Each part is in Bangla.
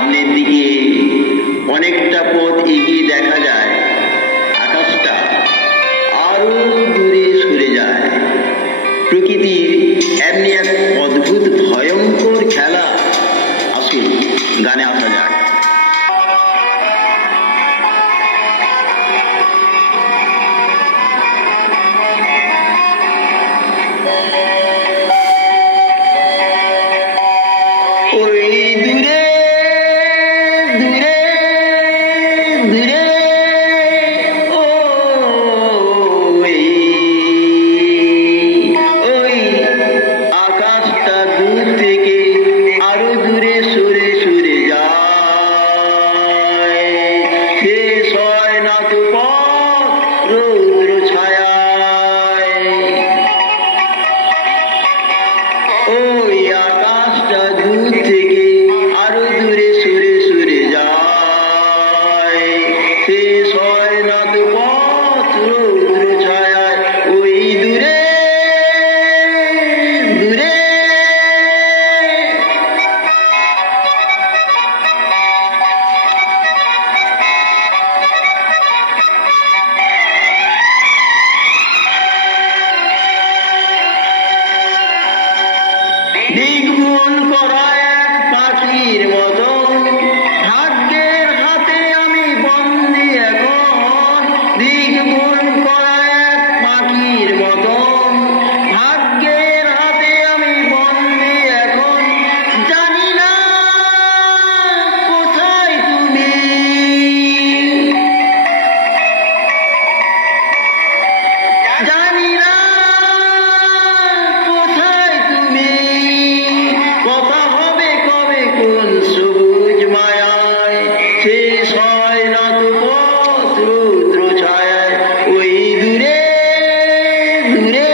সামনের দিকে অনেকটা পথ এগিয়ে দেখা যায় আকাশটা আরো দূরে সরে যায়। প্রকৃতির এমনি এক অদ্ভুত ভয়ঙ্কর খেলা। আসুন গানে আসা যাক। ওই দূরে দূরে দূরে ওই ওই আকাশটা দূর থেকে আরো দূরে সরে সরে যায়। শেষ হয় না তো পথ রৌদ্র ছায়ায়। ওই আকাশটা দূর থেকে আরো দূরে সরে সরে যায়। শেষ হয় না তো পথ রৌদ্র ছায়ায়। ওই দূরে দূরে দিগ্ভুল করা এক পাখির মতো ভাগ্যের হাতে আমি বন্দি এখন। দিগ্ভুল করা এক পাখির মতো ভাগ্যের হাতে আমি বন্দি এখন। জানি না কোথায় তুমি, জানি না কোথায় তুমি। কথা হবে কবে কোন সবুজ মায়ায়। শেষ হয় না তো পথ রৌদ্র ছায়ায়। ওই দূরে দূরে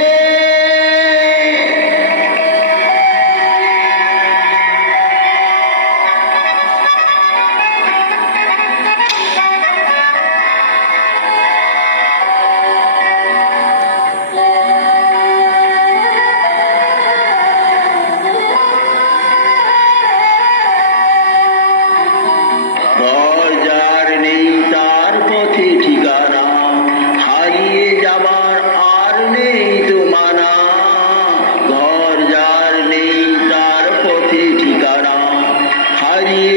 ঘর যার নেই তার পথে ঠিকানা। হারিয়ে যাবার আর নেই তো মানা। ঘর যার নেই তার পথে ঠিকানা। হারিয়ে